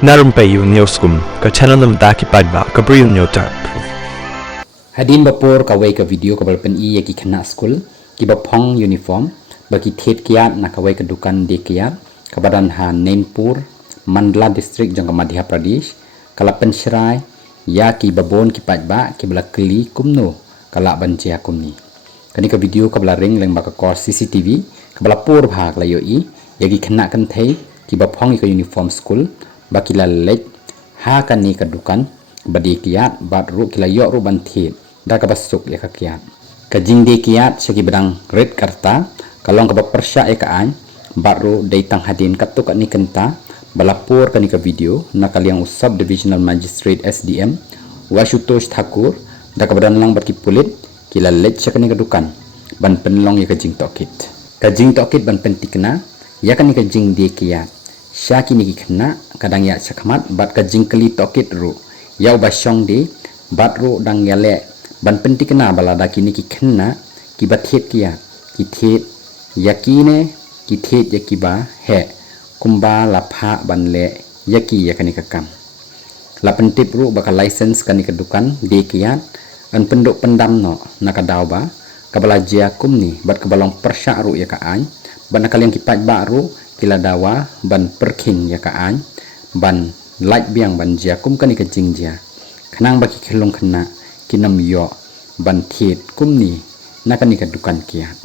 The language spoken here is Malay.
Narum payu neoskum ka channel nam daki padba ka briu neotar. Hadin bapor kawai ka video ka balpen I yaki khana school ki bapong uniform bagi thet kiat na kawai ka dukan de kiat kabadan ha Nainpur Mandla district jang Madhya Pradesh kala penserai ya ki babon ki padba ki bala kli kumno kala banjia kumni kani ka video ka bala ring leng baka kor CCTV ka bala por bhag la yo I yaki khana kan thei ki bapong ka uniform school baki la lek ha kani ka dukan badi kiat bat ru kila yo ru ban thet da ka basuk ya ka kiat ka jingde kiat segi bedang red karta kalong ka persya ya ka an baru datang hadin katuk ni kenta balapor kani ka video na kaliang usab divisional magistrate SDM Washutosh Thakur da ka badan lang barki pulit kila lek sa kani ka dukan ban penlong ya ka jing tokit ban pentikna ya kani ka jing de kiat syaki ni kena kadang ya sakmat bat ka jing kali tokit ru yau basyong de bat ru dang yale ban pentikna balada kini ki kena ki bathet kia ki thet yakine ki thet yakiba he kumba lapha banle yaki yakani kakam la pentip ru bakal license kani ka dukan de kiat an penduk pendam no nakadaw ba kabala jia kumni bat kabalong persya ru ya ka an ban nakaliang kipat ba ru kila dawa ban perking ya ka an ban light biang ban jia kum kani ka jingjia khnang baki khelong khna kinam yo ban thet kumni nakani ka dukan kiat